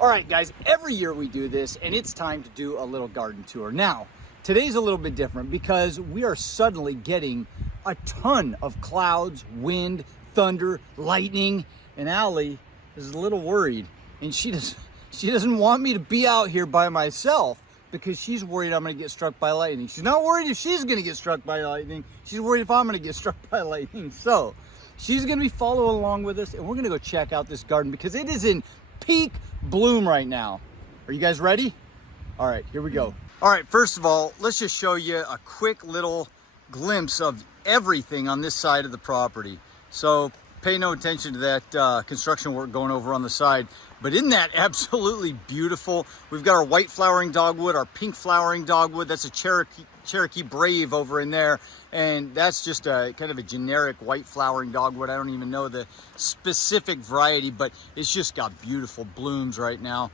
All right, guys, every year we do this, and it's time to do a little garden tour. Now, today's a little bit different because we are suddenly getting a ton of clouds, wind, thunder, lightning, and Allie is a little worried, and she doesn't want me to be out here by myself because she's worried I'm going to get struck by lightning. She's not worried if she's going to get struck by lightning. She's worried if I'm going to get struck by lightning. So she's going to be following along with us, and we're going to go check out this garden because it is in peak bloom right now. Are you guys ready? All right, here we go. All right, first of all, let's just show you a quick little glimpse of everything on this side of the property. So pay no attention to that construction work going over on the side. But isn't that absolutely beautiful? We've got our white flowering dogwood, our pink flowering dogwood. That's a Cherokee Brave over in there. And that's just a kind of a generic white flowering dogwood. I don't even know the specific variety, but it's just got beautiful blooms right now.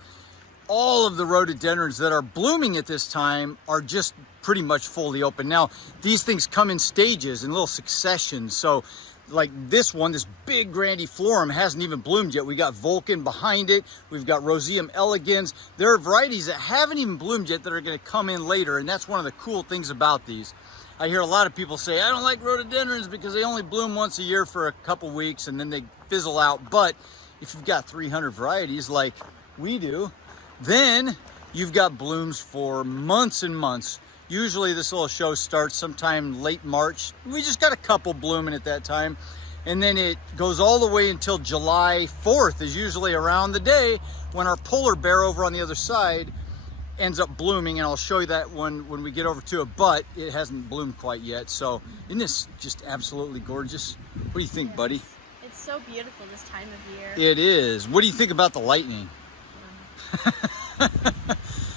All of the rhododendrons that are blooming at this time are just pretty much fully open. Now, these things come in stages, in little successions. So like this one, this big grandiflorum hasn't even bloomed yet. We got Vulcan behind it. We've got Roseum elegans. There are varieties that haven't even bloomed yet that are going to come in later, and that's one of the cool things about these. I hear a lot of people say, I don't like rhododendrons because they only bloom once a year for a couple weeks and then they fizzle out. But if you've got 300 varieties like we do, then you've got blooms for months and months. Usually this little show starts sometime late March. We just got a couple blooming at that time. And then it goes all the way until July 4th is usually around the day when our polar bear over on the other side ends up blooming. And I'll show you that when we get over to it, but it hasn't bloomed quite yet. So isn't this just absolutely gorgeous? What do you think, buddy? It's so beautiful this time of year. It is. What do you think about the lightning?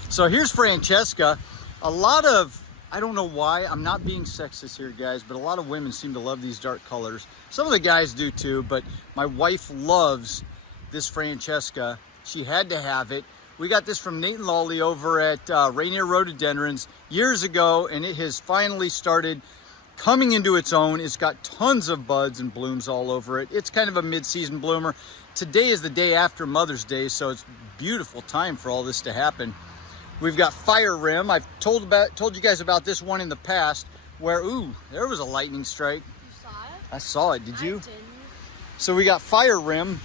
So here's Francesca. A lot of, I don't know why, I'm not being sexist here, guys, but a lot of women seem to love these dark colors. Some of the guys do too, but my wife loves this Francesca. She had to have it. We got this from Nate and Lolly over at Rainier Rhododendrons years ago, and it has finally started coming into its own. It's got tons of buds and blooms all over it. It's kind of a mid-season bloomer. Today is the day after Mother's Day, so it's a beautiful time for all this to happen. We've got Fire Rim. I've told you guys about this one in the past where, ooh, there was a lightning strike. You saw it? I saw it. Did you? I didn't. So we got Fire Rim,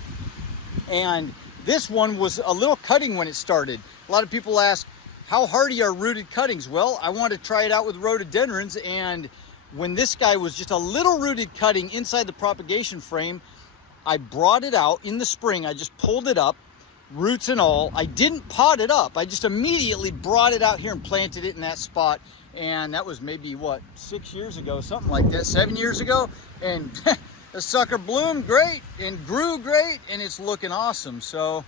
and this one was a little cutting when it started. A lot of people ask, how hardy are rooted cuttings? Well, I wanted to try it out with rhododendrons, and when this guy was just a little rooted cutting inside the propagation frame, I brought it out in the spring. I just pulled it up, roots and all. I didn't pot it up. I just immediately brought it out here and planted it in that spot. And that was maybe, what, 6 years ago, something like that, 7 years ago. And the sucker bloomed great and grew great, and it's looking awesome. So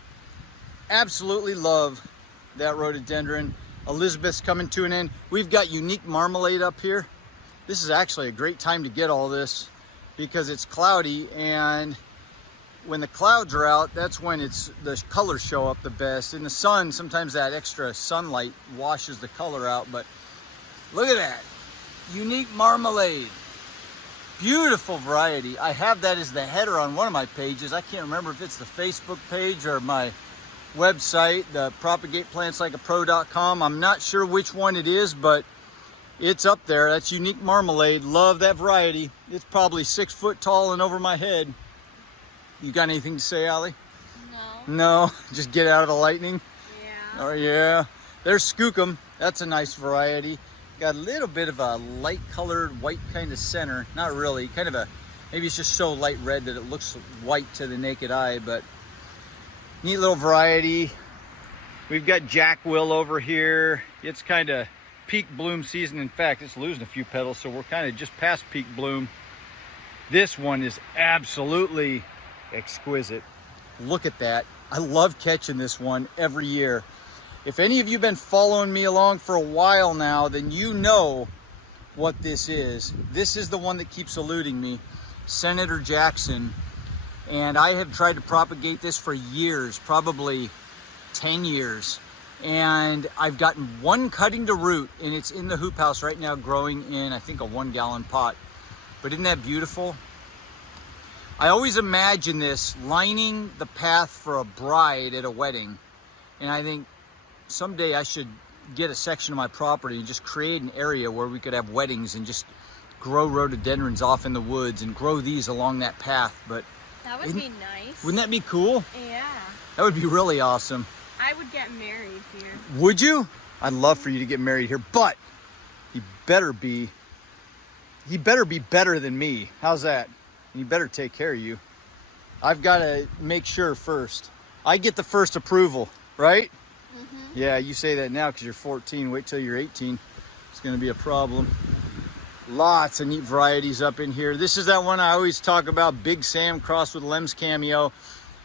absolutely love that rhododendron. Elizabeth's coming to an end. We've got Unique Marmalade up here. This is actually a great time to get all this because it's cloudy, and when the clouds are out, that's when the colors show up the best. In the sun, sometimes that extra sunlight washes the color out, but look at that. Unique Marmalade. Beautiful variety. I have that as the header on one of my pages. I can't remember if it's the Facebook page or my website, the propagateplantslikeapro.com. I'm not sure which one it is, but it's up there. That's Unique Marmalade. Love that variety. It's probably 6 foot tall and over my head. You got anything to say, Allie? No. No? Just get out of the lightning? Yeah. Oh, yeah. There's Skookum. That's a nice variety. Got a little bit of a light colored white kind of center. Not really. Kind of a, maybe it's just so light red that it looks white to the naked eye, but neat little variety. We've got Jackwill over here. It's kind of peak bloom season. In fact, it's losing a few petals, so we're kind of just past peak bloom. This one is absolutely exquisite. Look at that. I love catching this one every year. If any of you have been following me along for a while now, then you know what this is. This is the one that keeps eluding me, Senator Jackson. And I have tried to propagate this for years, probably 10 years. And I've gotten one cutting to root, and it's in the hoop house right now growing in, I think, a 1 gallon pot. But isn't that beautiful? I always imagine this lining the path for a bride at a wedding. And I think someday I should get a section of my property and just create an area where we could have weddings and just grow rhododendrons off in the woods and grow these along that path. But That would be nice. wouldn't that be cool? Yeah. That would be really awesome. I would get married here. Would you? I'd love for you to get married here, but he better be better than me. How's that? He better take care of you. I've got to make sure first. I get the first approval, right? Mm-hmm. Yeah, you say that now because you're 14. Wait till you're 18. It's going to be a problem. Lots of neat varieties up in here. This is that one I always talk about, Big Sam crossed with Lem's Cameo.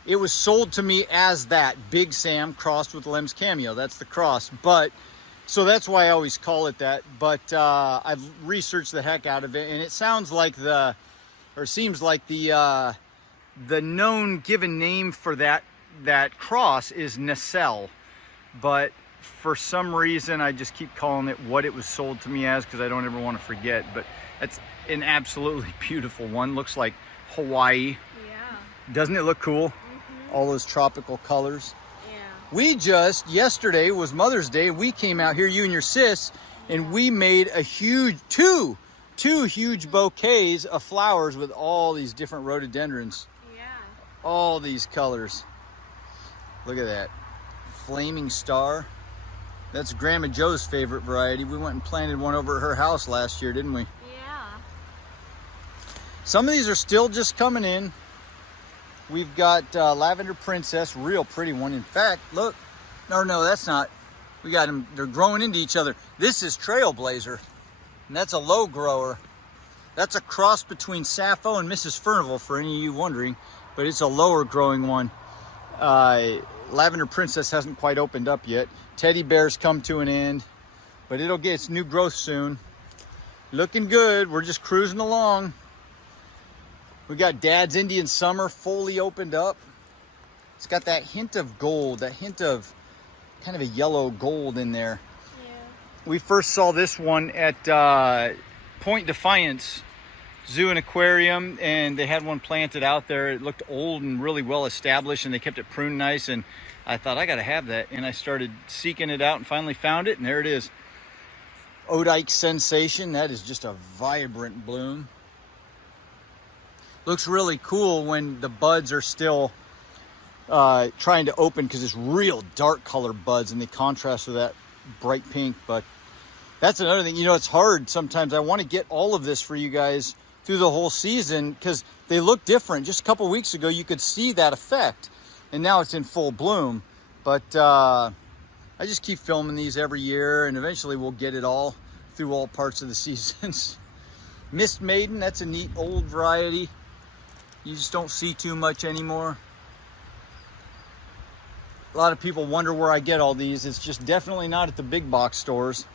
It was sold to me as that, Big Sam crossed with Lem's Cameo. That's the cross. But so that's why I always call it that. But I've researched the heck out of it, and it sounds like seems like the known given name for that cross is Nacelle. But for some reason, I just keep calling it what it was sold to me as because I don't ever want to forget. But that's an absolutely beautiful one. Looks like Hawaii. Yeah. Doesn't it look cool? Mm-hmm. All those tropical colors. Yeah. We just, yesterday was Mother's Day. We came out here, you and your sis, and we made a huge, two huge bouquets of flowers with all these different rhododendrons. Yeah. All these colors. Look at that. Flaming Star. That's Grandma Joe's favorite variety. We went and planted one over at her house last year, didn't we? Yeah. Some of these are still just coming in. We've got Lavender Princess, real pretty one. In fact, look. No, that's not. We got them. They're growing into each other. This is Trailblazer, and that's a low grower. That's a cross between Sappho and Mrs. Furnival, for any of you wondering, but it's a lower growing one. Lavender Princess hasn't quite opened up yet. Teddy Bear's come to an end, but it'll get its new growth soon. Looking good. We're just cruising along. We got Dad's Indian Summer fully opened up. It's got that hint of gold, that hint of kind of a yellow gold in there. Yeah. We first saw this one at Point Defiance Zoo and Aquarium, and they had one planted out there. It looked old and really well established, and they kept it pruned nice, and I thought, I gotta have that, and I started seeking it out and finally found it, and there it is. Odike Sensation. That is just a vibrant bloom. Looks really cool when the buds are still trying to open because it's real dark color buds and they contrast with that bright pink. But that's another thing, it's hard sometimes. I want to get all of this for you guys through the whole season because they look different. Just a couple weeks ago you could see that effect, and now it's in full bloom. But I just keep filming these every year, and eventually we'll get it all through all parts of the seasons. Mist Maiden, that's a neat old variety. You just don't see too much anymore. A lot of people wonder where I get all these. It's just definitely not at the big box stores.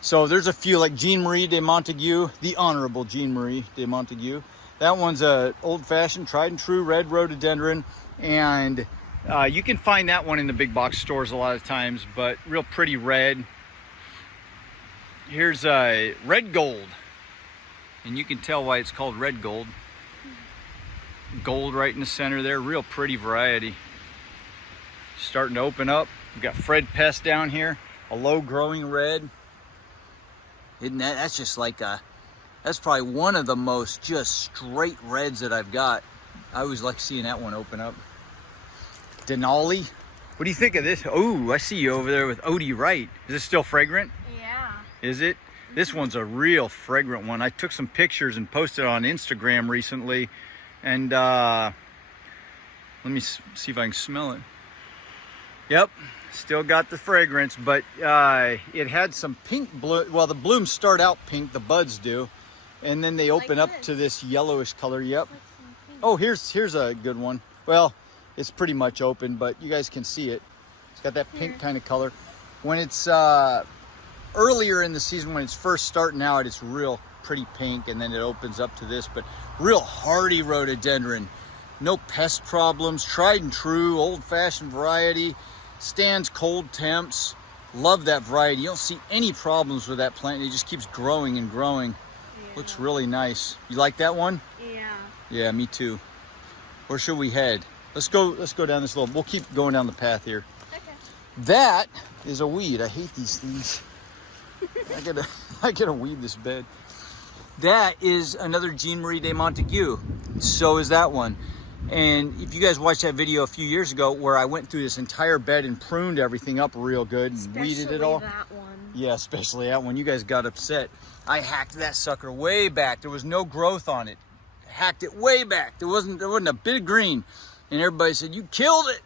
So there's a few like Jean Marie de Montague, the Honorable Jean Marie de Montague. That one's a old-fashioned, tried and true red rhododendron, and you can find that one in the big box stores a lot of times, but real pretty red. Here's a red gold, and you can tell why it's called red gold. Gold right in the center there, real pretty variety. Starting to open up. We've got Fred Pest down here, a low growing red. Isn't that's just like that's probably one of the most just straight reds that I've got. I always like seeing that one open up. Denali. What do you think of this? Oh, I see you over there with Odie Wright. Is it still fragrant? Yeah. Is it? This one's a real fragrant one. I took some pictures and posted on Instagram recently. And let me see if I can smell it. Yep, still got the fragrance, but it had some pink bloom. Well, the blooms start out pink, the buds do, and then they open up to this yellowish color. Yep. Oh, here's a good one. Well, it's pretty much open, but you guys can see it. It's got that pink kind of color. When it's earlier in the season, when it's first starting out, it's real pretty pink, and then it opens up to this, but real hardy rhododendron. No pest problems, tried and true, old-fashioned variety, stands cold temps. Love that variety. You don't see any problems with that plant. It just keeps growing and growing. Yeah. Looks really nice. You like that one? Yeah. Yeah, me too. Where should we head? Let's go down this little, we'll keep going down the path here. Okay. That is a weed. I hate these things. I gotta weed this bed. That is another Jean Marie de Montague. So is that one. And if you guys watched that video a few years ago where I went through this entire bed and pruned everything up real good and weeded it all. That one. Yeah, especially that one. You guys got upset. I hacked that sucker way back. There was no growth on it. Hacked it way back. There wasn't a bit of green. And everybody said, you killed it.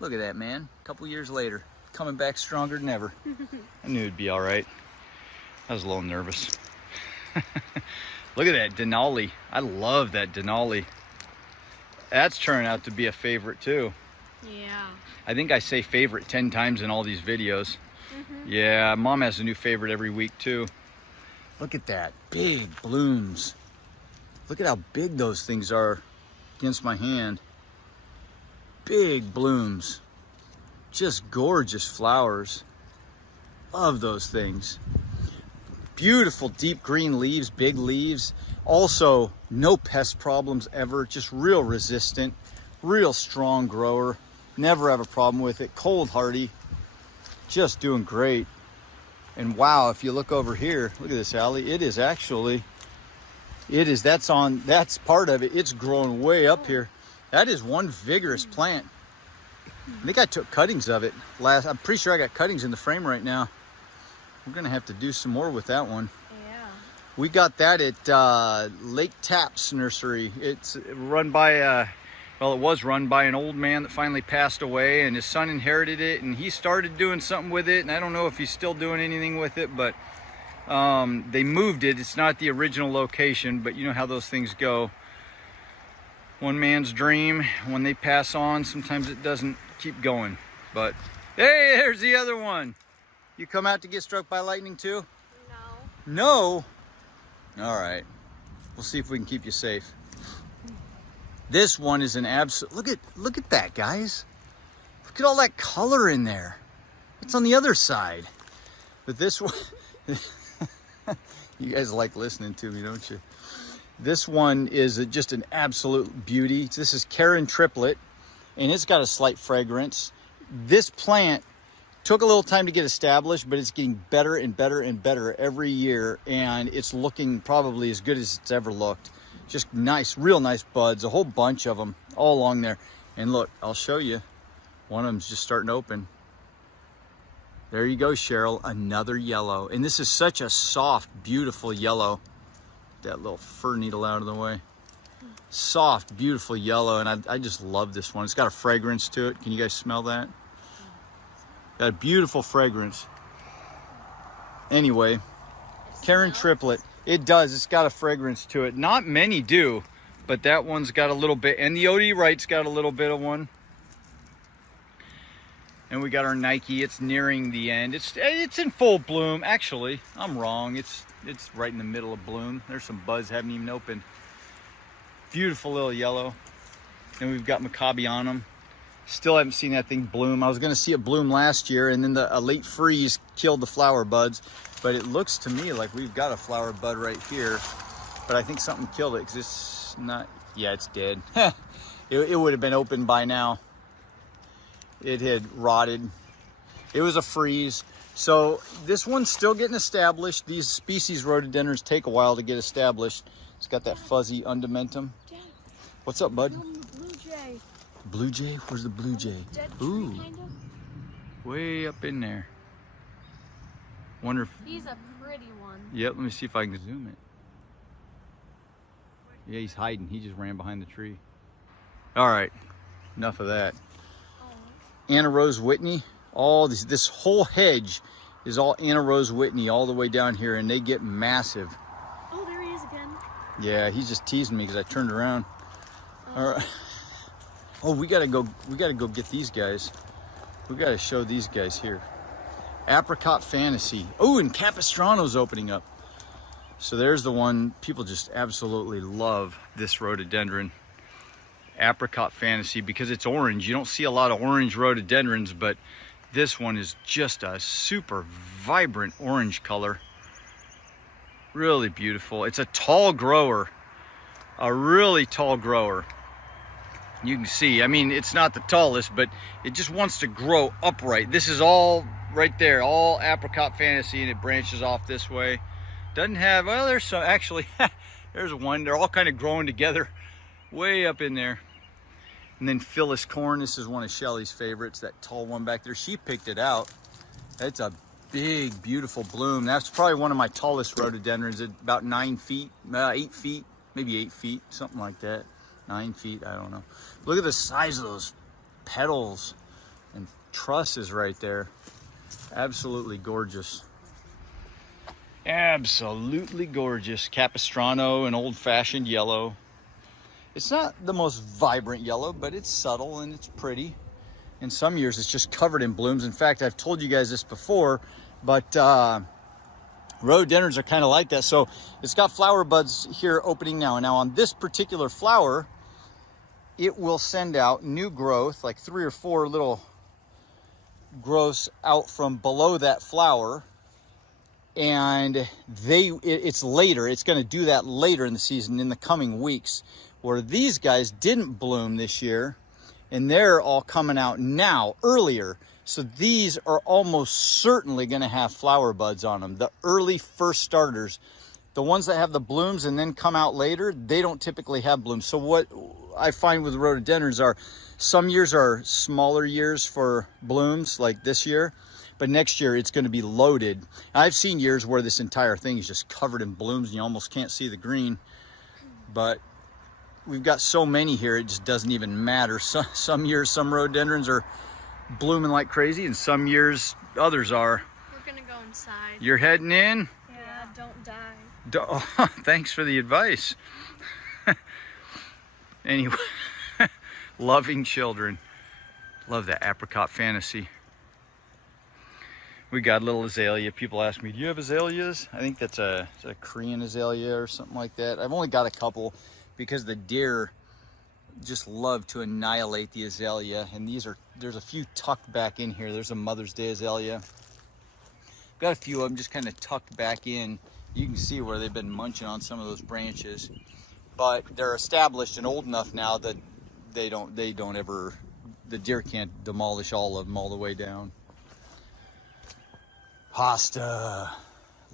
Look at that, man. A couple years later, coming back stronger than ever. I knew it'd be all right. I was a little nervous. Look at that Denali. I love that Denali. That's turning out to be a favorite too. Yeah. I think I say favorite 10 times in all these videos. Yeah, Mom has a new favorite every week too. Look at that, big blooms. Look at how big those things are against my hand. Big blooms. Just gorgeous flowers. Love those things. Beautiful deep green leaves, big leaves. Also, no pest problems ever. Just real resistant, real strong grower. Never have a problem with it. Cold hardy. Just doing great. And wow, if you look over here, look at this, Allie. It is actually, that's part of it. It's growing way up here. That is one vigorous plant. I think I took cuttings of it I'm pretty sure I got cuttings in the frame right now. We're gonna have to do some more with that one. Yeah. We got that at Lake Taps Nursery. It's run by, well, it was run by an old man that finally passed away, and his son inherited it, and he started doing something with it, and I don't know if he's still doing anything with it, but they moved it. It's not the original location, but you know how those things go. One man's dream, when they pass on, sometimes it doesn't keep going. But hey, there's the other one. You come out to get struck by lightning too? No. No? All right. We'll see if we can keep you safe. This one is an absolute, look at that, guys. Look at all that color in there. It's on the other side. But this one, you guys like listening to me, don't you? This one is just an absolute beauty. This is Karen Triplet, and it's got a slight fragrance. This plant took a little time to get established, but it's getting better and better and better every year, and it's looking probably as good as it's ever looked. Just nice, real nice buds, a whole bunch of them all along there. And look, I'll show you. One of them's just starting to open. There you go, Cheryl, another yellow. And this is such a soft, beautiful yellow. That little fir needle out of the way. Soft, beautiful yellow, and I just love this one. It's got a fragrance to it. Can you guys smell that? Got a beautiful fragrance. Anyway, Karen Triplet. It does. It's got a fragrance to it. Not many do, but that one's got a little bit. And the O.D. Wright's got a little bit of one. And we got our Nike. It's nearing the end. It's in full bloom. Actually, I'm wrong. It's right in the middle of bloom. There's some buds haven't even opened. Beautiful little yellow. Then we've got Maccabi on them. Still haven't seen that thing bloom. I was going to see it bloom last year, and then a late freeze killed the flower buds. But it looks to me like we've got a flower bud right here. But I think something killed it because it's not, yeah, it's dead. It would have been open by now. It had rotted. It was a freeze. So this one's still getting established. These species rhododendrons take a while to get established. It's got that fuzzy undementum. What's up, bud? Blue jay. Blue jay? Where's the blue jay? Dead Ooh, tree, kind of. way up in there. Wonder if... He's a pretty one. Yep, let me see if I can zoom it. Yeah, he's hiding. He just ran behind the tree. All right, enough of that. Anna Rose Whitney. All this whole hedge is all Anna Rose Whitney all the way down here, and they get massive. Oh, there he is again. Yeah, he's just teasing me because I turned around. All right. Oh, we gotta go get these guys. We gotta show these guys here. Apricot Fantasy. Oh, and Capistrano's opening up. So there's the one. People just absolutely love this rhododendron. Apricot Fantasy, because it's orange. You don't see a lot of orange rhododendrons, but this one is just a super vibrant orange color. Really beautiful. It's a tall grower, a really tall grower. You can see, I mean, it's not the tallest, but it just wants to grow upright. This is all right there, all apricot fantasy, and it branches off this way. Doesn't have, well, there's some, actually, there's one. They're all kind of growing together way up in there. And then Phyllis corn, this is one of Shelly's favorites, that tall one back there. She picked it out. It's a big, beautiful bloom. That's probably one of my tallest rhododendrons, at about 9 feet, 8 feet, maybe 8 feet, something like that. 9 feet, I don't know. Look at the size of those petals and trusses right there. Absolutely gorgeous. Absolutely gorgeous. Capistrano, an old-fashioned yellow. It's not the most vibrant yellow, but it's subtle and it's pretty. In some years, it's just covered in blooms. In fact, I've told you guys this before, but rhododendrons are kind of like that. So it's got flower buds here opening now. And now on this particular flower, it will send out new growth, like 3 or 4 little growths out from below that flower. And it's later, it's going to do that later in the season, in the coming weeks, where these guys didn't bloom this year, and they're all coming out now, earlier. So these are almost certainly going to have flower buds on them. The early first starters, the ones that have the blooms and then come out later, they don't typically have blooms. So what I find with rhododendrons are, some years are smaller years for blooms, like this year, but next year it's going to be loaded. I've seen years where this entire thing is just covered in blooms and you almost can't see the green, but we've got so many here, it just doesn't even matter. Some years, some rhododendrons are blooming like crazy, and some years, others are. We're gonna go inside. You're heading in? Yeah, don't die. Oh, thanks for the advice. Anyway, loving children. Love that apricot fantasy. We got a little azalea. People ask me, do you have azaleas? I think that's a Korean azalea or something like that. I've only got a couple because the deer just love to annihilate the azalea. And there's a few tucked back in here. There's a Mother's Day azalea. Got a few of them just kind of tucked back in. You can see where they've been munching on some of those branches. But they're established and old enough now that they don't ever, the deer can't demolish all of them all the way down. Pasta,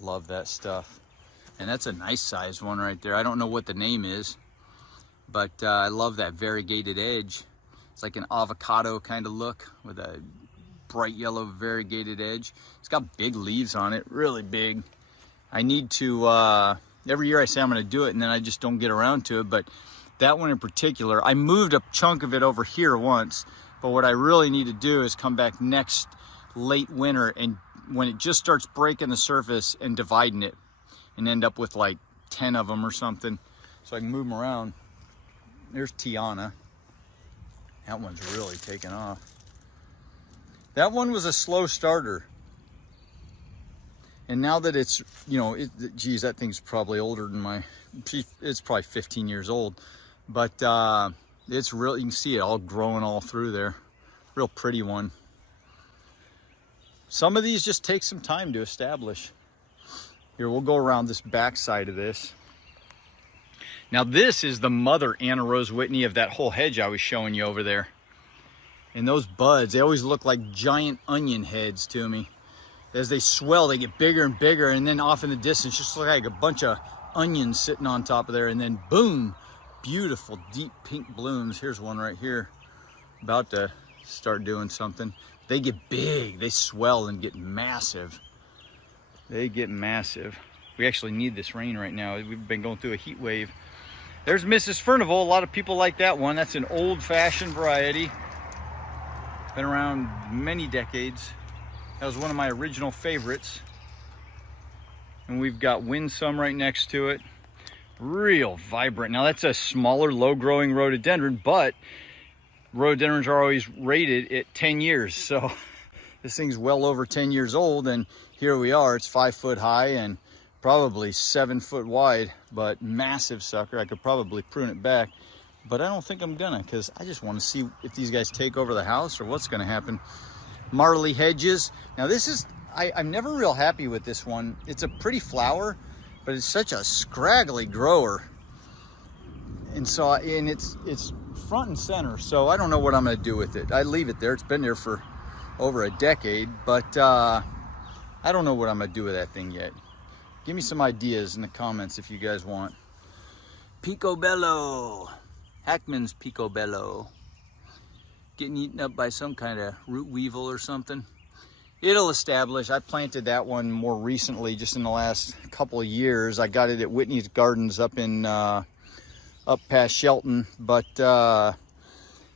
love that stuff. And that's a nice sized one right there. I don't know what the name is, but I love that variegated edge. It's like an avocado kind of look with a bright yellow variegated edge. It's got big leaves on it, really big. I need to, every year I say I'm gonna do it and then I just don't get around to it, but that one in particular, I moved a chunk of it over here once, but what I really need to do is come back next late winter and when it just starts breaking the surface and dividing it and end up with like 10 of them or something so I can move them around. There's Tiana. That one's really taken off. That one was a slow starter. And now that it's, you know, geez, that thing's probably older than it's probably 15 years old. But it's real, you can see it all growing all through there. Real pretty one. Some of these just take some time to establish. Here, we'll go around this back side of this. Now this is the mother Anna Rose Whitney of that whole hedge I was showing you over there. And those buds, they always look like giant onion heads to me. As they swell, they get bigger and bigger, and then off in the distance, just look like a bunch of onions sitting on top of there, and then boom, beautiful deep pink blooms. Here's one right here, about to start doing something. They get big, they swell and get massive. They get massive. We actually need this rain right now. We've been going through a heat wave. There's Mrs. Furnival. A lot of people like that one. That's an old-fashioned variety. Been around many decades. That was one of my original favorites. And we've got Winsome right next to it. Real vibrant. Now that's a smaller, low-growing rhododendron, but rhododendrons are always rated at 10 years. So this thing's well over 10 years old, and here we are. It's 5 foot high and probably 7 foot wide, but massive sucker. I could probably prune it back, but I don't think I'm gonna, because I just want to see if these guys take over the house or what's gonna happen. Marley hedges. Now this is, I'm never real happy with this one. It's a pretty flower, but it's such a scraggly grower. And so, and it's front and center, so I don't know what I'm gonna do with it. I leave it there. It's been there for over a decade, but I don't know what I'm gonna do with that thing yet. Give me some ideas in the comments if you guys want. Picobello, Hackman's Picobello. Getting eaten up by some kind of root weevil or something. It'll establish. I planted that one more recently, just in the last couple of years. I got it at Whitney's Gardens up in up past Shelton, but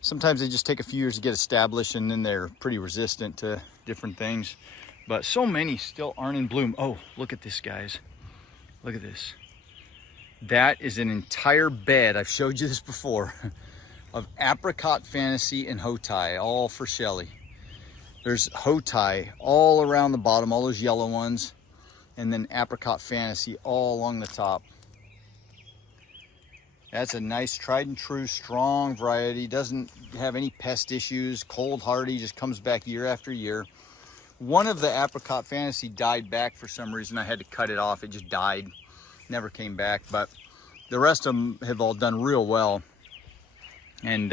sometimes they just take a few years to get established, and then they're pretty resistant to different things. But so many still aren't in bloom. Oh, look at this, guys. Look at this. That is an entire bed, I've showed you this before, of Apricot Fantasy and Hotai, all for Shelly. There's Hotai all around the bottom, all those yellow ones, and then Apricot Fantasy all along the top. That's a nice tried and true strong variety. Doesn't have any pest issues, cold hardy, just comes back year after year. One of the Apricot Fantasy died back for some reason. I had to cut it off. It just died, never came back. But the rest of them have all done real well, and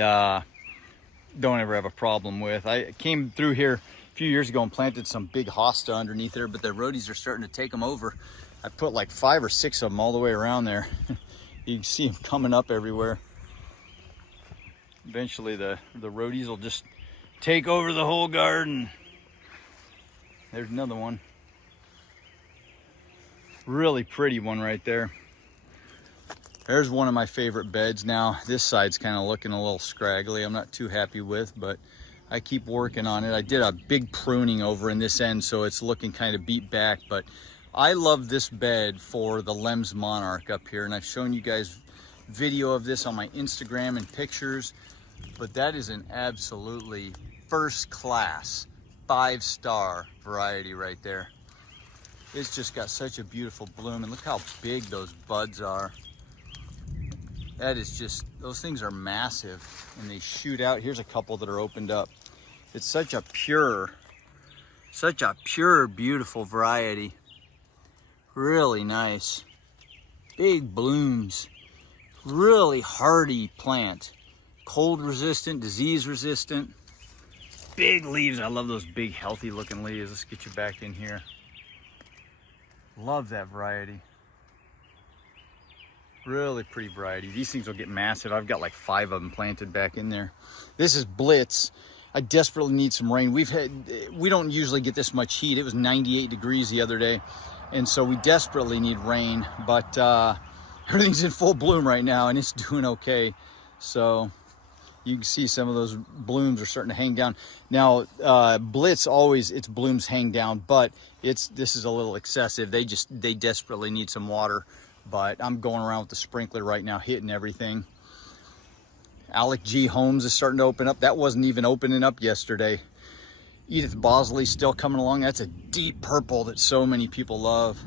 don't ever have a problem with. I came through here a few years ago and planted some big hosta underneath there, but the rhodies are starting to take them over. I put like 5 or 6 of them all the way around there. You can see them coming up everywhere. Eventually the rhodies will just take over the whole garden. There's another one. Really pretty one right there. There's one of my favorite beds now. This side's kind of looking a little scraggly. I'm not too happy with, but I keep working on it. I did a big pruning over in this end, so it's looking kind of beat back, but I love this bed for the Lems Monarch up here, and I've shown you guys video of this on my Instagram and pictures, but that is an absolutely first class 5-star variety right there. It's just got such a beautiful bloom, and look how big those buds are. That is just, those things are massive, and they shoot out. Here's a couple that are opened up. It's such a pure, beautiful variety. Really nice. Big blooms. Really hardy plant. Cold resistant, disease resistant. Big leaves. I love those big healthy looking leaves. Let's get you back in here. Love that variety. Really pretty variety. These things will get massive. I've got like 5 of them planted back in there. This is Blitz. I desperately need some rain. We don't usually get this much heat. It was 98 degrees the other day, and so we desperately need rain, but everything's in full bloom right now, and it's doing okay. So you can see some of those blooms are starting to hang down. Now, Blitz always, its blooms hang down, but this is a little excessive. They desperately need some water, but I'm going around with the sprinkler right now, hitting everything. Alec G. Holmes is starting to open up. That wasn't even opening up yesterday. Edith Bosley's still coming along. That's a deep purple that so many people love.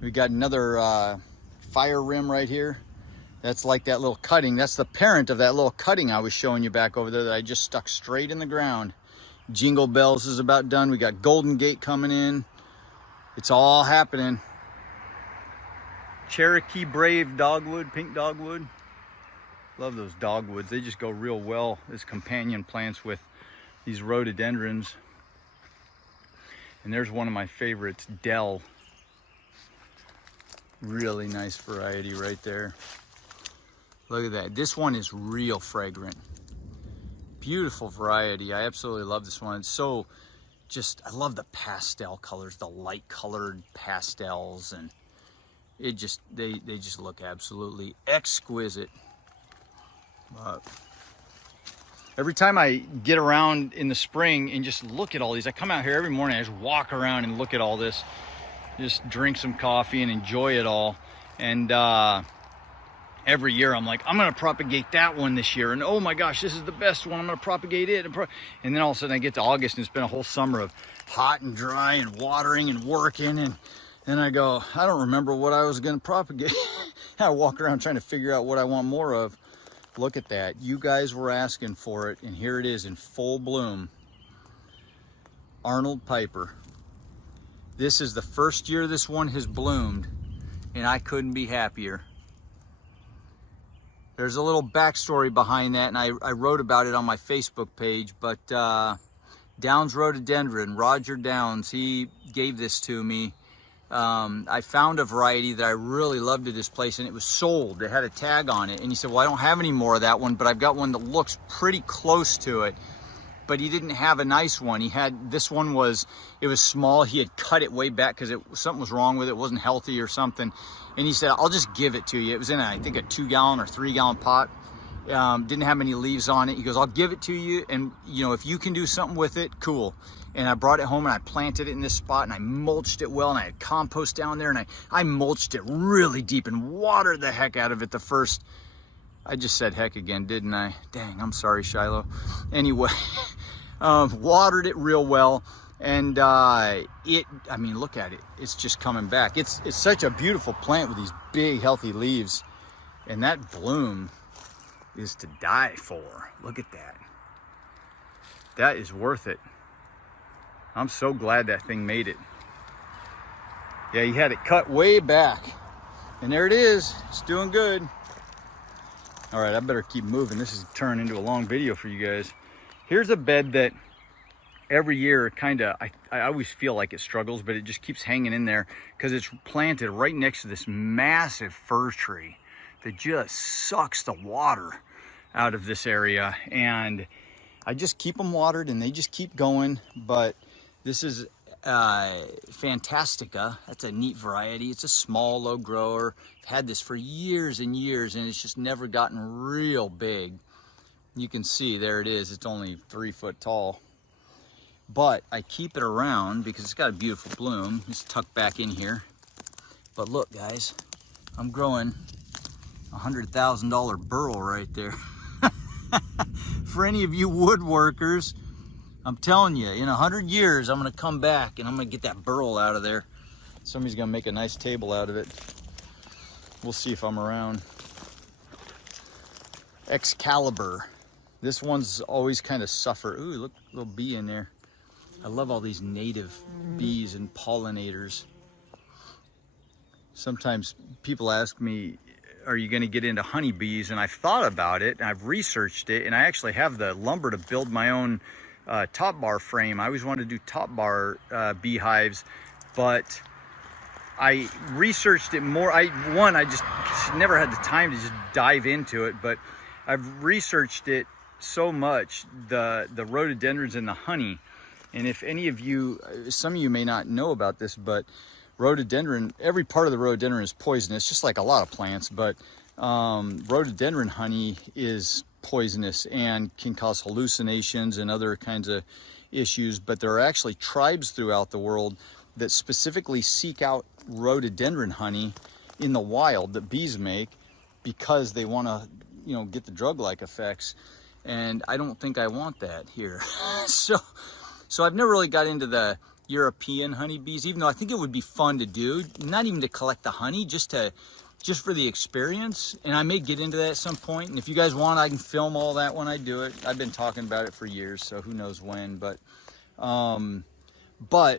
We got another fire rim right here. That's like that little cutting. That's the parent of that little cutting I was showing you back over there that I just stuck straight in the ground. Jingle Bells is about done. We got Golden Gate coming in. It's all happening. Cherokee Brave dogwood, pink dogwood. Love those dogwoods. They just go real well as companion plants with these rhododendrons. And there's one of my favorites, Dell. Really nice variety right there. Look at that. This one is real fragrant. Beautiful variety. I absolutely love this one. It's so I love the pastel colors, the light colored pastels, and it just, they just look absolutely exquisite. Every time I get around in the spring and just look at all these, I come out here every morning, I just walk around and look at all this, just drink some coffee and enjoy it all. And every year I'm like, I'm gonna propagate that one this year, and oh my gosh, this is the best one, I'm gonna propagate it. And then all of a sudden I get to August and it's been a whole summer of hot and dry and watering and working, and then I go, I don't remember what I was gonna propagate. I walk around trying to figure out what I want more of. Look at that. You guys were asking for it, and here it is in full bloom. Arnold Piper. This is the first year this one has bloomed, and I couldn't be happier. There's a little backstory behind that, and I wrote about it on my Facebook page, but Downs Rhododendron, Roger Downs, he gave this to me. I found a variety that I really loved at his place, and it was sold. It had a tag on it, and he said, well, I don't have any more of that one, but I've got one that looks pretty close to it. But he didn't have a nice one. He had, this one was, it was small. He had cut it way back because something was wrong with it. It wasn't healthy or something. And he said, I'll just give it to you. It was in, I think, a 2-gallon or 3-gallon pot. Didn't have any leaves on it. He goes, I'll give it to you. And, you know, if you can do something with it, cool. And I brought it home and I planted it in this spot and I mulched it well. And I had compost down there and I mulched it really deep and watered the heck out of it the first. I just said heck again, didn't I? Dang, I'm sorry, Shiloh. Anyway, watered it real well. And I mean, look at it. It's just coming back. It's such a beautiful plant with these big, healthy leaves. And that bloom is to die for. Look at that. That is worth it. I'm so glad that thing made it. Yeah, he had it cut way back. And there it is. It's doing good. All right, I better keep moving. This is turning into a long video for you guys. Here's a bed that every year I always feel like it struggles, but it just keeps hanging in there because it's planted right next to this massive fir tree that just sucks the water out of this area. And I just keep them watered and they just keep going. But this is Fantastica. That's a neat variety. It's a small, low grower. I've had this for years and years, and it's just never gotten real big. You can see, there it is. It's only 3 foot tall. But I keep it around because it's got a beautiful bloom. It's tucked back in here. But look, guys, I'm growing a $100,000 burl right there. For any of you woodworkers, I'm telling you, in 100 years, I'm gonna come back and I'm gonna get that burl out of there. Somebody's gonna make a nice table out of it. We'll see if I'm around. Excalibur. This one's always kind of suffer. Ooh, look, little bee in there. I love all these native bees and pollinators. Sometimes people ask me, are you gonna get into honeybees? And I've thought about it, and I've researched it, and I actually have the lumber to build my own top bar frame. I always wanted to do top bar beehives, but I researched it more. I just never had the time to just dive into it, but I've researched it so much, the rhododendrons and the honey. And if any of you, some of you may not know about this, but rhododendron, every part of the rhododendron is poisonous, just like a lot of plants, but rhododendron honey is poisonous and can cause hallucinations and other kinds of issues. But there are actually tribes throughout the world that specifically seek out rhododendron honey in the wild that bees make because they want to, you know, get the drug-like effects. And I don't think I want that here. So I've never really got into the European honeybees, even though I think it would be fun to do, not even to collect the honey, just for the experience. And I may get into that at some point. And if you guys want, I can film all that when I do it. I've been talking about it for years, so who knows when. But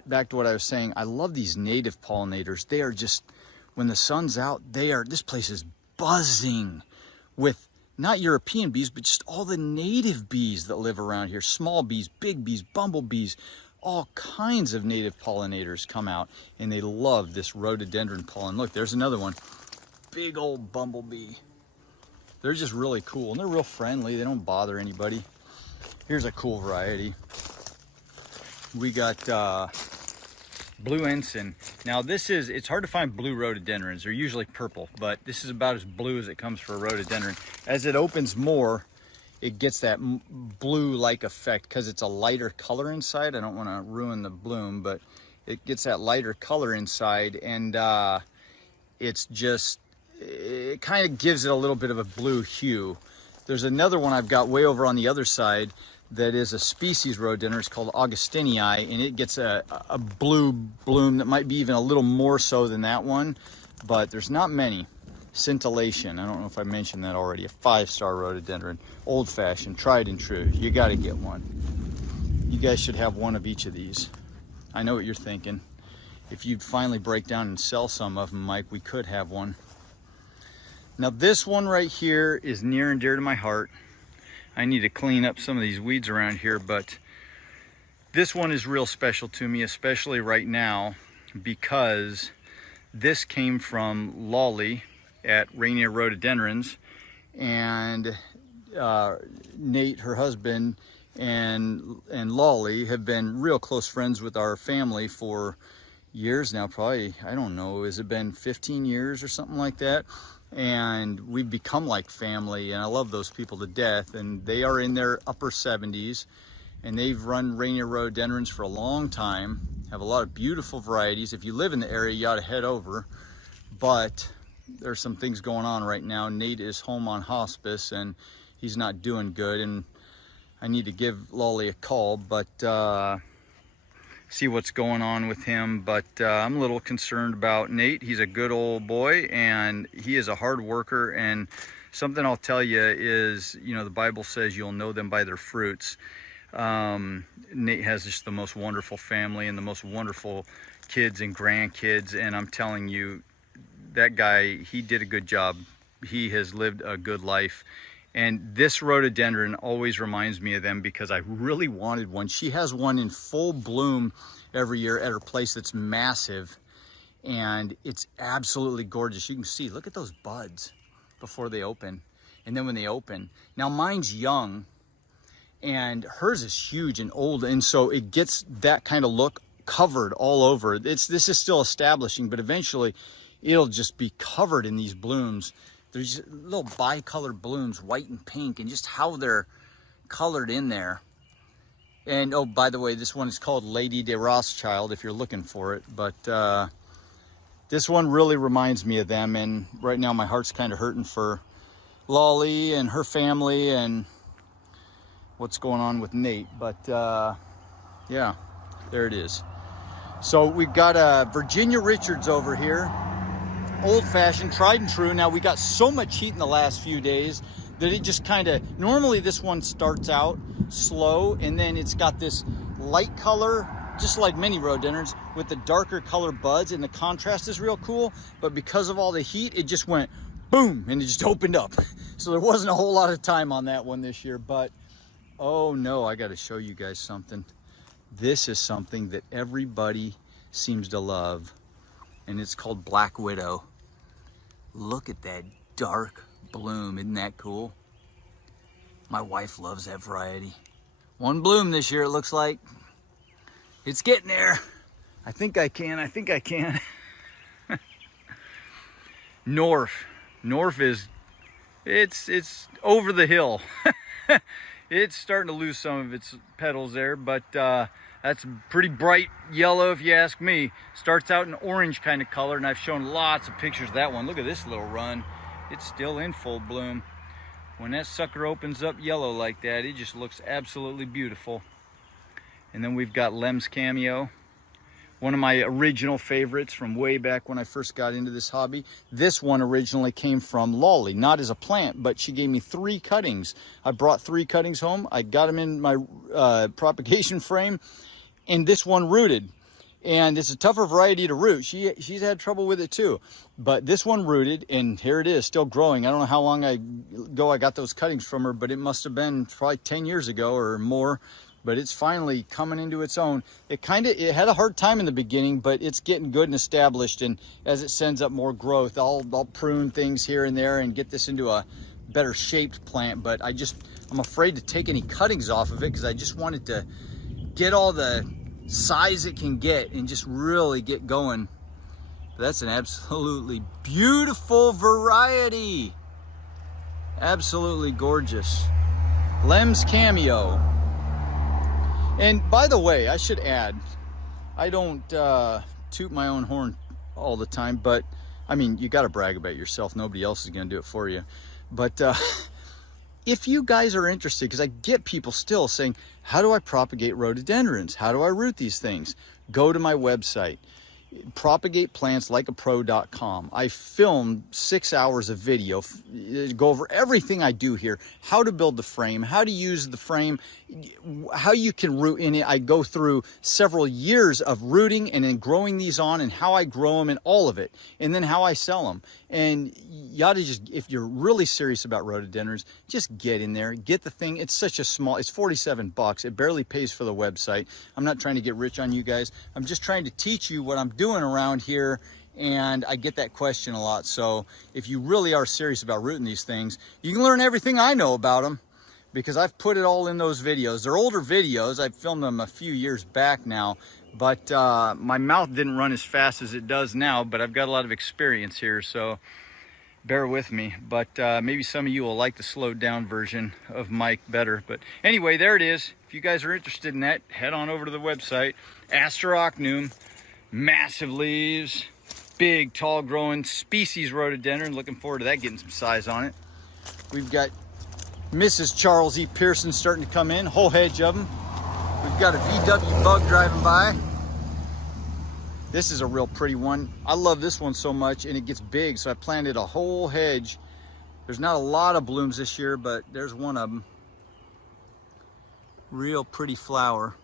back to what I was saying, I love these native pollinators. They are just, when the sun's out, this place is buzzing with not European bees, but just all the native bees that live around here. Small bees, big bees, bumblebees, all kinds of native pollinators come out, and they love this rhododendron pollen. Look, there's another one. Big old bumblebee. They're just really cool, and they're real friendly. They don't bother anybody. Here's a cool variety. We got blue ensign. Now it's hard to find blue rhododendrons. They're usually purple, but this is about as blue as it comes for a rhododendron. As it opens more, it gets that blue-like effect because it's a lighter color inside. I don't want to ruin the bloom, but it gets that lighter color inside, and it kind of gives it a little bit of a blue hue. There's another one I've got way over on the other side that is a species rhododendron. It's called Augustinii, and it gets a blue bloom that might be even a little more so than that one, but there's not many. Scintillation, I don't know if I mentioned that already. A 5-star rhododendron, old-fashioned, tried and true. You got to get one. You guys should have one of each of these. I know what you're thinking. If you'd finally break down and sell some of them, Mike, we could have one. Now this one right here is near and dear to my heart. I need to clean up some of these weeds around here, but this one is real special to me, especially right now, because this came from Lolly at Rainier Rhododendrons, and Nate, her husband, and Lolly have been real close friends with our family for years now. Probably, I don't know, has it been 15 years or something like that? And we've become like family, and I love those people to death. And they are in their upper 70s, and they've run Rainier Rhododendrons for a long time. Have a lot of beautiful varieties. If you live in the area, you ought to head over. But there's some things going on right now. Nate is home on hospice, and he's not doing good, and I need to give Lolly a call, but see what's going on with him. But I'm a little concerned about Nate. He's a good old boy, and he is a hard worker. And something I'll tell you is, you know, the Bible says you'll know them by their fruits. Nate has just the most wonderful family and the most wonderful kids and grandkids, and I'm telling you, that guy, he did a good job. He has lived a good life. And this rhododendron always reminds me of them because I really wanted one. She has one in full bloom every year at her place that's massive, and it's absolutely gorgeous. You can see, look at those buds before they open, and then when they open. Now mine's young, and hers is huge and old, and so it gets that kind of look covered all over. This is still establishing, but eventually it'll just be covered in these blooms. There's little bicolored blooms, white and pink, and just how they're colored in there. And oh, by the way, this one is called Lady de Rothschild if you're looking for it. But this one really reminds me of them, and right now my heart's kind of hurting for Lolly and her family and what's going on with Nate. But yeah, there it is. So we've got Virginia Richards over here. Old-fashioned, tried and true. Now we got so much heat in the last few days that it just kind of, normally this one starts out slow, and then it's got this light color, just like many rhododendrons, with the darker color buds, and the contrast is real cool. But because of all the heat, it just went boom, and it just opened up. So there wasn't a whole lot of time on that one this year. But oh no, I got to show you guys something. This is something that everybody seems to love, and it's called Black Widow. Look at that dark bloom. Isn't that cool? My wife loves that variety. One bloom this year, it looks like. It's getting there. I think I can. North is, it's over the hill. It's starting to lose some of its petals there, but that's pretty bright yellow if you ask me. Starts out in orange kind of color, and I've shown lots of pictures of that one. Look at this little run. It's still in full bloom. When that sucker opens up yellow like that, it just looks absolutely beautiful. And then we've got Lem's Cameo, one of my original favorites from way back when I first got into this hobby. This one originally came from Lolly, not as a plant, but she gave me 3 cuttings. I brought 3 cuttings home. I got them in my propagation frame, and this one rooted. And it's a tougher variety to root. She's had trouble with it too. But this one rooted, and here it is, still growing. I don't know how long ago I got those cuttings from her, but it must have been probably 10 years ago or more. But it's finally coming into its own. It had a hard time in the beginning, but it's getting good and established. And as it sends up more growth, I'll prune things here and there and get this into a better shaped plant. But I'm afraid to take any cuttings off of it because I just wanted to get all the size it can get and just really get going. But that's an absolutely beautiful variety. Absolutely gorgeous. Lem's Cameo. And by the way, I should add, I don't toot my own horn all the time, but I mean, you got to brag about yourself. Nobody else is going to do it for you. But if you guys are interested, because I get people still saying, how do I propagate rhododendrons? How do I root these things? Go to my website. propagateplantslikeapro.com. I filmed 6 hours of video, go over everything I do here, how to build the frame, how to use the frame, how you can root in it. I go through several years of rooting and then growing these on, and how I grow them and all of it, and then how I sell them. And you ought to just, if you're really serious about rhododendrons, just get in there, get the thing. It's such a small, it's 47 bucks. It barely pays for the website. I'm not trying to get rich on you guys. I'm just trying to teach you what I'm doing around here, and I get that question a lot. So if you really are serious about rooting these things, you can learn everything I know about them, because I've put it all in those videos. They're older videos. I filmed them a few years back now, but my mouth didn't run as fast as it does now, but I've got a lot of experience here, so bear with me. But maybe some of you will like the slowed down version of Mike better. But anyway, there it is. If you guys are interested in that, head on over to the website. Asterocnum, massive leaves, big, tall growing species rhododendron. Looking forward to that getting some size on it. We've got Mrs. Charles E. Pearson starting to come in, whole hedge of them. We've got a VW bug driving by. This is a real pretty one. I love this one so much, and it gets big, so I planted a whole hedge. There's not a lot of blooms this year, but there's one of them. Real pretty flower.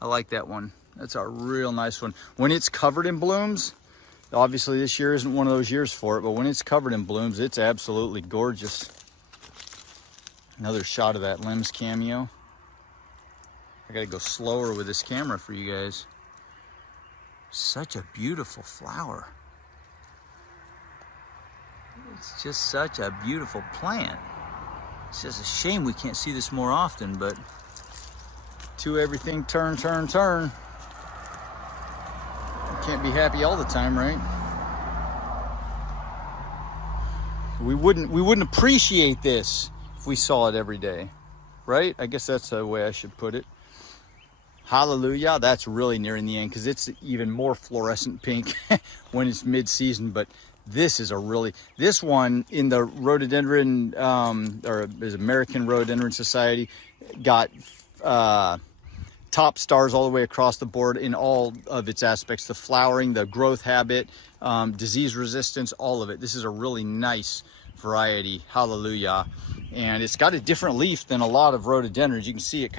I like that one. That's a real nice one. When it's covered in blooms, obviously this year isn't one of those years for it, but when it's covered in blooms, it's absolutely gorgeous. Another shot of that limbs cameo. I gotta go slower with this camera for you guys. Such a beautiful flower. It's just such a beautiful plant. It's just a shame we can't see this more often, but to everything turn, turn, turn. You can't be happy all the time, right? We wouldn't appreciate this if we saw it every day, right? I guess that's the way I should put it. Hallelujah, that's really nearing the end, because it's even more fluorescent pink when it's mid-season. But this is this one in the Rhododendron, or is American Rhododendron Society, got top stars all the way across the board in all of its aspects: the flowering, the growth habit, disease resistance, all of it. This is a really nice variety, hallelujah. And it's got a different leaf than a lot of rhododendrons. You can see it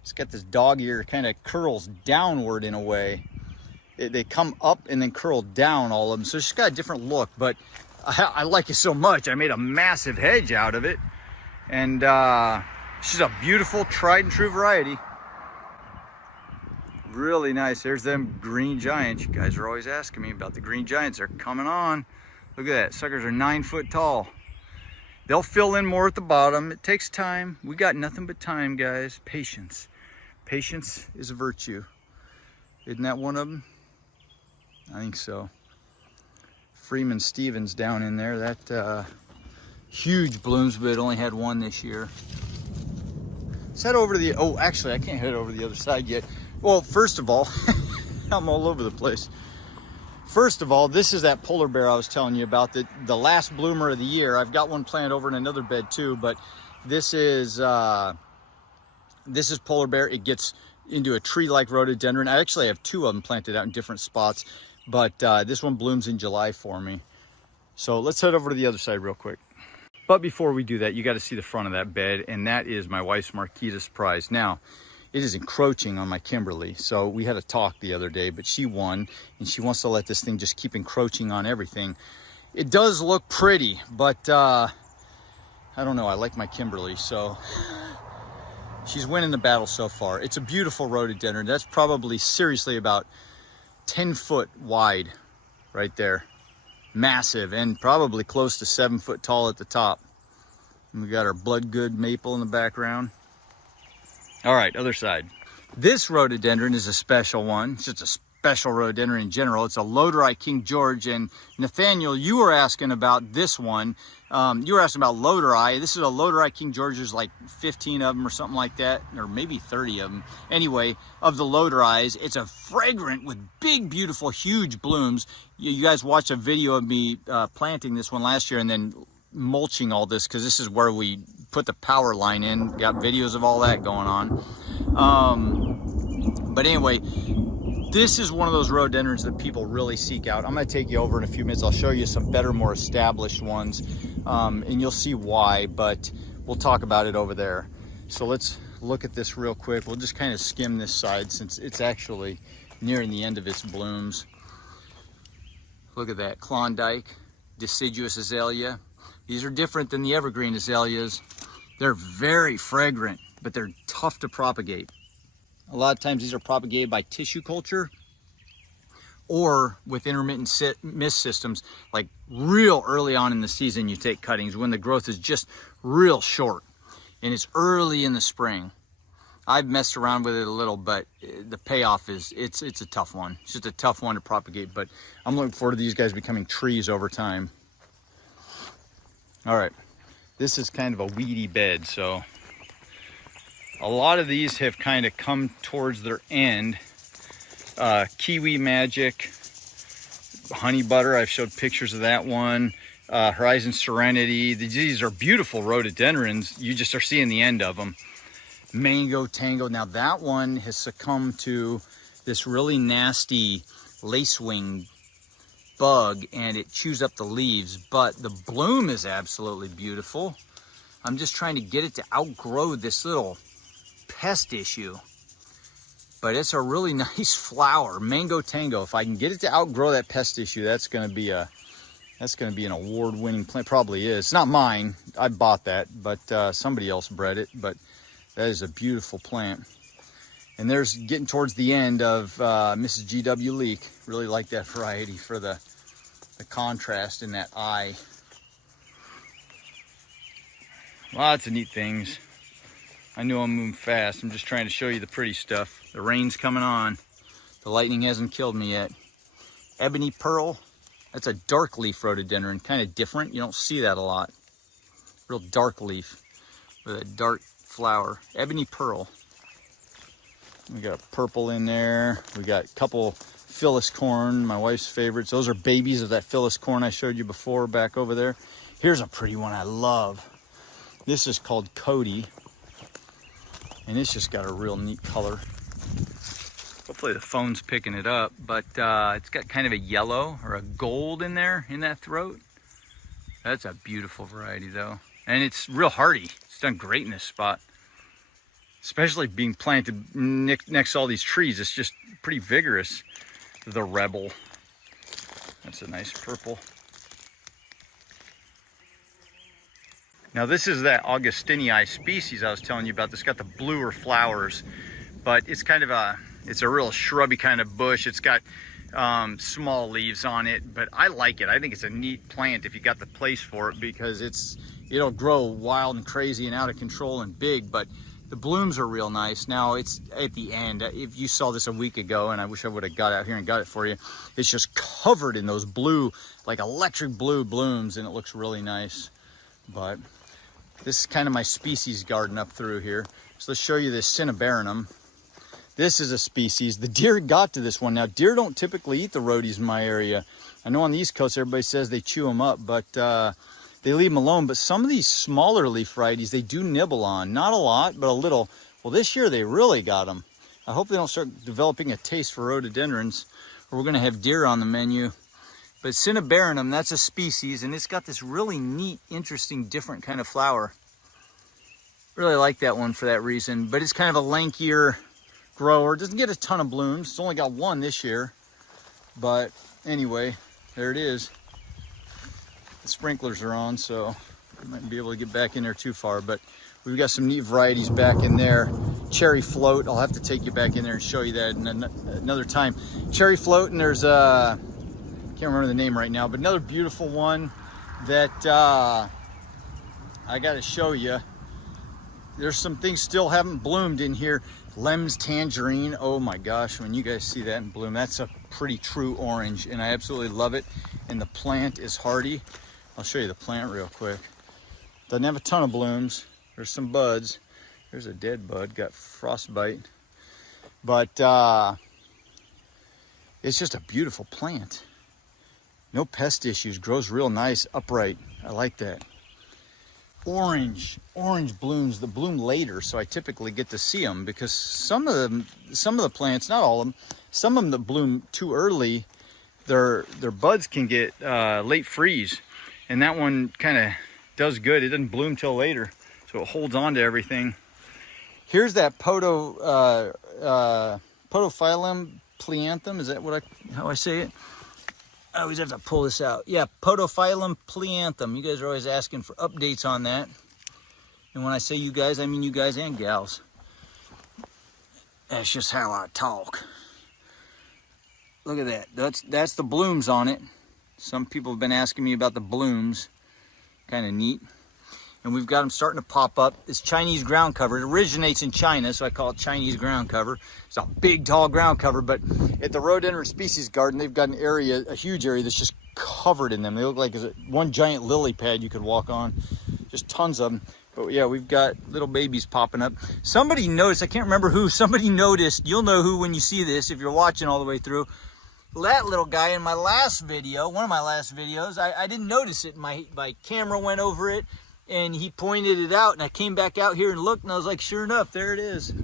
it's got this dog ear, kind of curls downward in a way. They come up and then curl down, all of them. So it's got a different look, but I like it so much. I made a massive hedge out of it. And it's just a beautiful, tried and true variety. Really nice. There's them green giants. You guys are always asking me about the green giants. They're coming on. Look at that. Suckers are 9 foot tall. They'll fill in more at the bottom. It takes time. We got nothing but time, guys. Patience. Patience is a virtue. Isn't that one of them? I think so. Freeman Stevens down in there. That huge blooms, but it only had one this year. Let's head over to the, oh, actually, I can't head over to the other side yet. Well, first of all, I'm all over the place. First of all, this is that polar bear I was telling you about, the last bloomer of the year. I've got one planted over in another bed too, but this is polar bear. It gets into a tree-like rhododendron. I actually have two of them planted out in different spots, but this one blooms in July for me. So let's head over to the other side real quick. But before we do that, you got to see the front of that bed, and that is my wife's Marquita's prize. Now, it is encroaching on my Kimberly, so we had a talk the other day, but she won, and she wants to let this thing just keep encroaching on everything. It does look pretty, but I don't know. I like my Kimberly, so she's winning the battle so far. It's a beautiful rhododendron. That's probably seriously about 10 foot wide right there. Massive, and probably close to 7 foot tall at the top. And we got our blood good maple in the background. All right, other side. This rhododendron is a special one. It's just a special rhododendron in general. It's a Loderi King George. And Nathaniel, you were asking about this one. You were asking about Loderi. This is a Loderi King George. There's like 15 of them or something like that, or maybe 30 of them. Anyway, of the Loderis, it's a fragrant with big, beautiful, huge blooms. You guys watched a video of me planting this one last year and then mulching all this, because this is where we put the power line in. Got videos of all that going on. But anyway, This is one of those rhododendrons that people really seek out. I'm going to take you over in a few minutes. I'll show you some better, more established ones, and you'll see why, but we'll talk about it over there. So let's look at this real quick. We'll just kind of skim this side since it's actually nearing the end of its blooms. Look at that, Klondike, deciduous azalea. These are different than the evergreen azaleas. They're very fragrant, but they're tough to propagate. A lot of times these are propagated by tissue culture or with intermittent mist systems, like real early on in the season you take cuttings when the growth is just real short and it's early in the spring. I've messed around with it a little, but the payoff is, it's a tough one. It's just a tough one to propagate, but I'm looking forward to these guys becoming trees over time. All right, this is kind of a weedy bed, so a lot of these have kind of come towards their end. Kiwi Magic, Honey Butter, I've showed pictures of that one. Horizon Serenity, these are beautiful rhododendrons. You just are seeing the end of them. Mango Tango, now that one has succumbed to this really nasty lacewing bug and it chews up the leaves, but the bloom is absolutely beautiful. I'm just trying to get it to outgrow this little pest issue, but it's a really nice flower. Mango Tango, if I can get it to outgrow that pest issue, that's going to be an award-winning plant. Probably is. It's not mine, I bought that, but somebody else bred it. But that is a beautiful plant. And there's getting towards the end of Mrs. GW Leek. Really like that variety for the contrast in that eye. Lots of neat things. I know I'm moving fast. I'm just trying to show you the pretty stuff. The rain's coming on. The lightning hasn't killed me yet. Ebony Pearl. That's a dark leaf rhododendron. Kind of different. You don't see that a lot. Real dark leaf with a dark flower. Ebony Pearl. We got purple in there. We got a couple Phyllis corn, my wife's favorites. Those are babies of that Phyllis corn I showed you before back over there. Here's a pretty one I love. This is called Cody. And it's just got a real neat color. Hopefully the phone's picking it up, but it's got kind of a yellow or a gold in there in that throat. That's a beautiful variety though. And it's real hardy. It's done great in this spot. Especially being planted next to all these trees. It's just pretty vigorous. The Rebel. That's a nice purple. Now this is that Augustinii species I was telling you about. It's got the bluer flowers, but it's kind of it's a real shrubby kind of bush. It's got small leaves on it, but I like it. I think it's a neat plant if you got the place for it, because it'll grow wild and crazy and out of control and big, but the blooms are real nice. Now it's at the end. If you saw this a week ago, and I wish I would have got out here and got it for you, it's just covered in those blue, like electric blue blooms, and it looks really nice. But this is kind of my species garden up through here. So let's show you this Cinnabarinum. This is a species. The deer got to this one. Now, deer don't typically eat the rhodies in my area. I know on the East Coast, everybody says they chew them up, but they leave them alone. But some of these smaller leaf varieties, they do nibble on. Not a lot, but a little. Well, this year they really got them. I hope they don't start developing a taste for rhododendrons, or we're going to have deer on the menu. But Cinnabarinum, that's a species, and it's got this really neat, interesting, different kind of flower. Really like that one for that reason, but it's kind of a lankier grower. Doesn't get a ton of blooms. It's only got one this year. But anyway, there it is. The sprinklers are on, so I might be able to get back in there too far, but we've got some neat varieties back in there. Cherry Float, I'll have to take you back in there and show you that another time. Cherry Float, and there's a, can't remember the name right now, but another beautiful one that I got to show you. There's some things still haven't bloomed in here. Lem's Tangerine, oh my gosh, when you guys see that in bloom, that's a pretty true orange, and I absolutely love it. And the plant is hardy. I'll show you the plant real quick. Doesn't have a ton of blooms. There's some buds. There's a dead bud, got frostbite. But it's just a beautiful plant. No pest issues, grows real nice, upright. I like that. Orange blooms, the bloom later, so I typically get to see them, because some of the plants, not all of them, some of them that bloom too early, their buds can get late freeze, and that one kind of does good. It doesn't bloom till later, so it holds on to everything. Here's that Podophyllum pleanthum. Is that how I say it? I always have to pull this out. Yeah, Podophyllum pleanthum. You guys are always asking for updates on that. And when I say you guys, I mean you guys and gals. That's just how I talk. Look at that. That's the blooms on it. Some people have been asking me about the blooms. Kind of neat. And we've got them starting to pop up. It's Chinese ground cover. It originates in China, so I call it Chinese ground cover. It's a big, tall ground cover, but at the Rhododendron Species Garden, they've got an area, a huge area that's just covered in them. They look like one giant lily pad you could walk on. Just tons of them. But yeah, we've got little babies popping up. Somebody noticed, I can't remember who, somebody noticed, you'll know who when you see this if you're watching all the way through. That little guy in my last video, one of my last videos, I didn't notice it. My camera went over it and he pointed it out, and I came back out here and looked, and I was like, sure enough, there it is.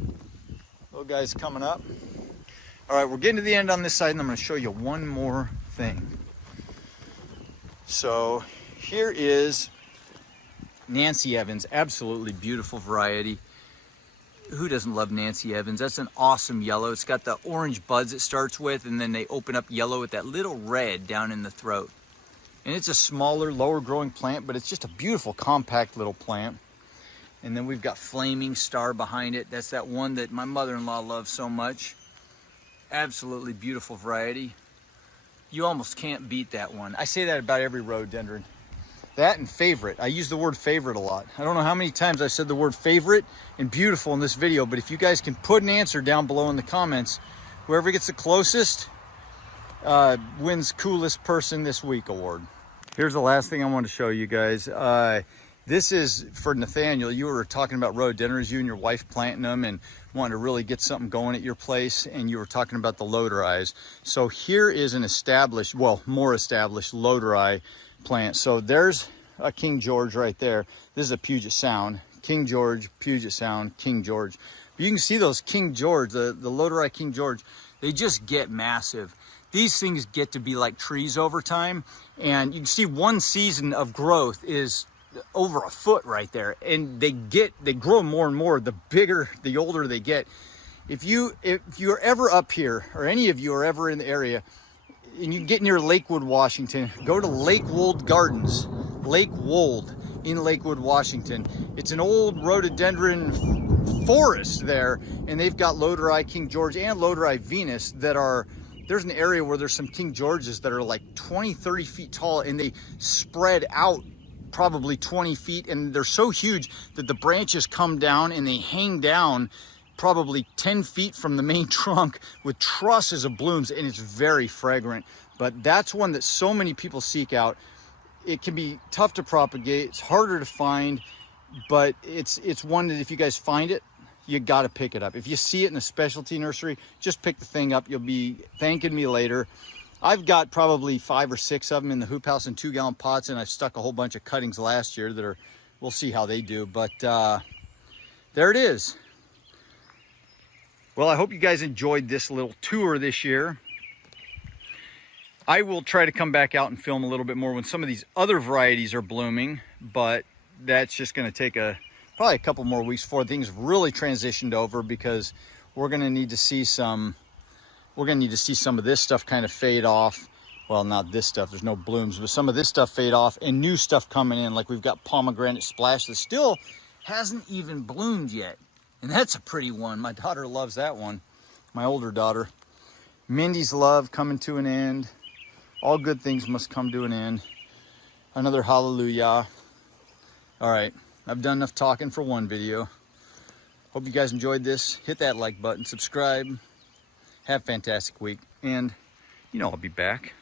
Little guy's coming up. All right, we're getting to the end on this side, and I'm going to show you one more thing. So here is Nancy Evans, absolutely beautiful variety. Who doesn't love Nancy Evans? That's an awesome yellow. It's got the orange buds it starts with, and then they open up yellow with that little red down in the throat. And it's a smaller, lower growing plant, but it's just a beautiful, compact little plant. And then we've got Flaming Star behind it. That's that one that my mother-in-law loves so much. Absolutely beautiful variety. You almost can't beat that one. I say that about every rhododendron. That and favorite. I use the word favorite a lot. I don't know how many times I've said the word favorite and beautiful in this video, but if you guys can put an answer down below in the comments, whoever gets the closest wins Coolest Person This Week award. Here's the last thing I want to show you guys. This is for Nathaniel. You were talking about rhododendrons, you and your wife planting them and wanting to really get something going at your place, and you were talking about the lodereyes. So here is an established, well, more established lodereye plant. So there's a King George right there. This is a Puget Sound. King George, Puget Sound, King George. But you can see those King George, the lodereye King George, they just get massive. These things get to be like trees over time, and you can see one season of growth is over a foot right there, and they grow more and more the bigger, the older they get. If you're ever up here, or any of you are ever in the area, and you get near Lakewood, Washington, go to Lake Wold Gardens, Lake Wold in Lakewood, Washington. It's an old rhododendron forest there, and they've got lodereye King George and lodereye Venus that are, there's an area where there's some King Georges that are like 20, 30 feet tall, and they spread out probably 20 feet, and they're so huge that the branches come down and they hang down probably 10 feet from the main trunk with trusses of blooms, and it's very fragrant. But that's one that so many people seek out. It can be tough to propagate, it's harder to find, but it's one that if you guys find it, you got to pick it up. If you see it in a specialty nursery, just pick the thing up. You'll be thanking me later. I've got probably 5 or 6 of them in the hoop house in 2-gallon pots, and I've stuck a whole bunch of cuttings last year that are, we'll see how they do. But there it is. Well, I hope you guys enjoyed this little tour this year. I will try to come back out and film a little bit more when some of these other varieties are blooming, but that's just going to take probably a couple more weeks before things really transitioned over, because we're going to need to see some of this stuff kind of fade off. Well, not this stuff, there's no blooms, but some of this stuff fade off and new stuff coming in. Like we've got pomegranate splash that still hasn't even bloomed yet. And that's a pretty one. My daughter loves that one, my older daughter. Mindy's love coming to an end. All good things must come to an end. Another hallelujah. All right, I've done enough talking for one video. Hope you guys enjoyed this. Hit that like button, subscribe. Have a fantastic week, and you know I'll be back.